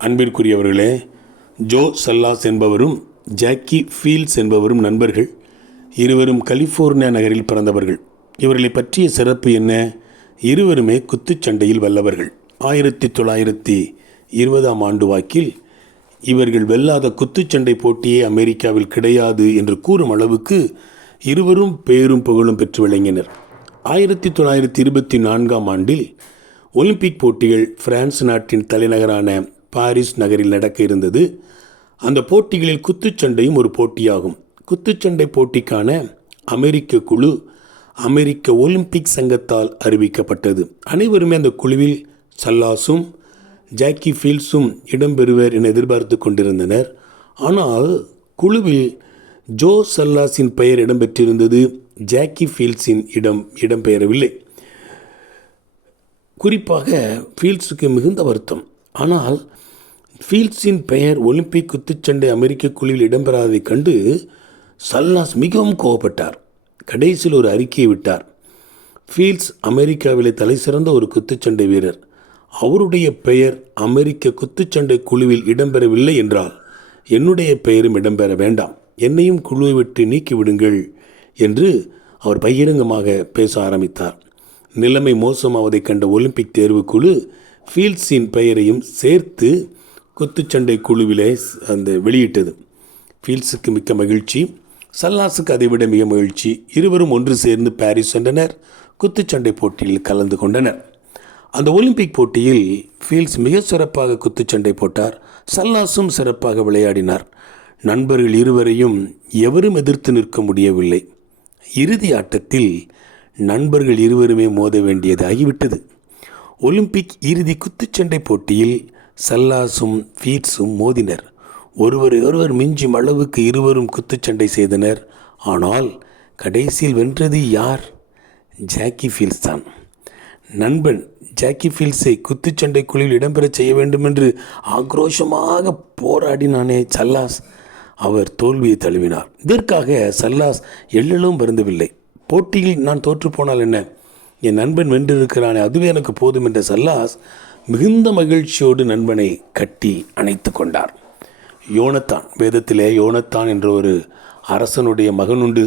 அன்பிற்குரியவர்களே, ஜோ சல்லாஸ் என்பவரும் Jackie fields என்பவரும் நண்பர்கள். இருவரும் கலிஃபோர்னியா நகரில் பிறந்தவர்கள். இவர்களை பற்றிய சிறப்பு என்ன? இருவருமே குத்துச்சண்டையில் வல்லவர்கள். 1920ஆம் ஆண்டு வாக்கில் இவர்கள் வெல்லாத குத்துச்சண்டை போட்டியே அமெரிக்காவில் கிடையாது என்று கூறும் அளவுக்கு இருவரும் பேரும் புகழும் பெற்று விளங்கினர். 1924ஆம் ஆண்டில் ஒலிம்பிக் போட்டிகள் பிரான்ஸ் நாட்டின் தலைநகரான பாரிஸ் நகரில் நடக்க இருந்தது. அந்த போட்டிகளில் குத்துச்சண்டையும் ஒரு போட்டியாகும். குத்துச்சண்டை போட்டிக்கான அமெரிக்க குழு அமெரிக்க ஒலிம்பிக் சங்கத்தால் அறிவிக்கப்பட்டது. அனைவருமே அந்த குழுவில் சல்லாஸும் ஜாக்கி ஃபீல்ட்ஸும் இடம்பெறுவர் என எதிர்பார்த்து கொண்டிருந்தனர். ஆனால் குழுவில் ஜோ சல்லாஸின் பெயர் இடம்பெற்றிருந்தது. ஜாக்கி ஃபீல்ட்ஸின் இடம்பெயரவில்லை. குறிப்பாக ஃபீல்ட்ஸுக்கு மிகுந்த வருத்தம். ஆனால் ஃபீல்ட்ஸின் பெயர் ஒலிம்பிக் குத்துச்சண்டை அமெரிக்க குழுவில் இடம்பெறாததைக் கண்டு சல்லாஸ் மிகவும் கோபப்பட்டார். கடைசியில் ஒரு அறிக்கையை விட்டார். ஃபீல்ட்ஸ் அமெரிக்காவிலே தலை சிறந்த ஒரு குத்துச்சண்டை வீரர். அவருடைய பெயர் அமெரிக்க குத்துச்சண்டை குழுவில் இடம்பெறவில்லை என்றால் என்னுடைய பெயரும் இடம்பெற வேண்டாம், என்னையும் குழுவை விட்டு நீக்கிவிடுங்கள் என்று அவர் பகிரங்கமாக பேச ஆரம்பித்தார். நிலைமை மோசமாவதைக் கண்ட ஒலிம்பிக் தேர்வுக்குழு ஃபீல்ட்ஸின் பெயரையும் சேர்த்து குத்துச்சண்டை குழுவிலே வெளியிட்டது. ஃபீல்ட்ஸுக்கு மிக்க மகிழ்ச்சி, சல்லாஸுக்கு அதைவிட மிக மகிழ்ச்சி. இருவரும் ஒன்று சேர்ந்து பாரிஸ் சென்றனர். குத்துச்சண்டை போட்டியில் கலந்து கொண்டனர். அந்த ஒலிம்பிக் போட்டியில் ஃபீல்ட்ஸ் மிக சிறப்பாக குத்துச்சண்டை போட்டார். சல்லாஸும் சிறப்பாக விளையாடினார். நண்பர்கள் இருவரையும் எவரும் எதிர்த்து நிற்க முடியவில்லை. இறுதி ஆட்டத்தில் நண்பர்கள் இருவருமே மோத வேண்டியது ஆகிவிட்டது. ஒலிம்பிக் இறுதி குத்துச்சண்டை போட்டியில் சல்லாஸும் ஃபீல்ட்ஸும் மோதினர். ஒருவர் மிஞ்சும் அளவுக்கு இருவரும் குத்துச்சண்டை செய்தனர். ஆனால் கடைசியில் வென்றது யார்? ஜாக்கி ஃபீல்ட்ஸ் தான். நண்பன் ஜாக்கி ஃபீல்ட்ஸை குத்துச்சண்டை குழுவில் இடம்பெறச் செய்ய வேண்டும் என்று ஆக்ரோஷமாக போராடினானே சல்லாஸ், அவர் தோல்வியை தழுவினார். இதற்காக சல்லாஸ் எள்ளலும் வருந்தவில்லை. போட்டியில் நான் தோற்று போனால் என்ன, என் நண்பன் வென்றிருக்கிறானே, அதுவே எனக்கு போதும் என்ற சல்லாஸ் மிகுந்த மகிழ்ச்சியோடு நண்பனை கட்டி அணைத்து கொண்டார். யோனத்தான், வேதத்திலே யோனத்தான் என்ற ஒரு அரசனுடைய மகன் உண்டு.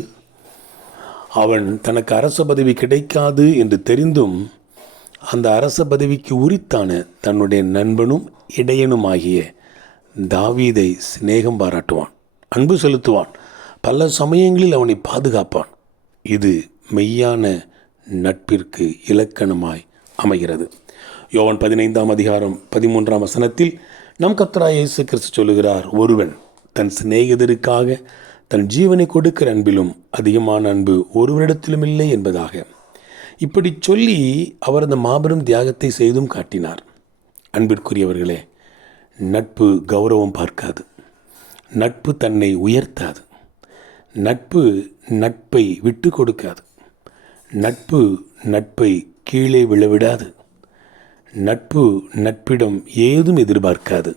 அவன் தனக்கு அரச பதவி கிடைக்காது என்று தெரிந்தும் அந்த அரச பதவிக்கு உரித்தான தன்னுடைய நண்பனும் இடையனும் ஆகிய தாவீதை சிநேகம் பாராட்டுவான், அன்பு செலுத்துவான், பல சமயங்களில் அவனை பாதுகாப்பான். இது மெய்யான நட்பிற்கு இலக்கணமாய் அமைகிறது. யோவான் 15ஆம் அதிகாரம் 13ஆம் வசனத்தில் நம் கர்த்தராகிய இயேசு கிறிஸ்து சொல்லுகிறார், ஒருவன் தன் சிநேகிதருக்காக தன் ஜீவனை கொடுக்கிற அன்பிலும் அதிகமான அன்பு ஒருவரிடத்திலும் இல்லை என்பதாக. இப்படி சொல்லி அவர் அந்த மாபெரும் தியாகத்தை செய்தும் காட்டினார். அன்பிற்குரியவர்களே, நட்பு கௌரவம் பார்க்காது, நட்பு தன்னை உயர்த்தாது, நட்பு நட்பை விட்டு கொடுக்காது, நட்பு நட்பை கீழே விழவிடாது, நட்பு நட்பிடம் ஏதும் எதிர்பார்க்காது.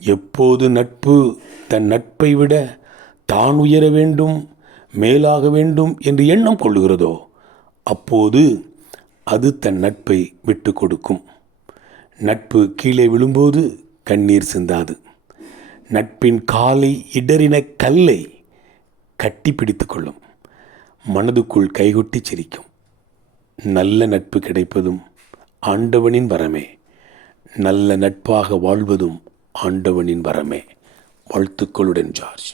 எப்போது நட்பு தன் நட்பை விட தான் உயர வேண்டும், மேலாக வேண்டும் என்று எண்ணம் கொள்ளுகிறதோ அப்போது அது தன் நட்பை விட்டு கொடுக்கும். நட்பு கீழே விழும்போது கண்ணீர் சிந்தாது. நட்பின் காலை இடறின கல்லை கட்டி பிடித்து கொள்ளும், மனதுக்குள் கைகொட்டி சிரிக்கும். நல்ல நட்பு கிடைப்பதும் ஆண்டவனின் வரமே, நல்ல நட்பாக வாழ்வதும் ஆண்டவனின் வரமே. வாழ்த்துக்களுடன் ஜார்ஜ்.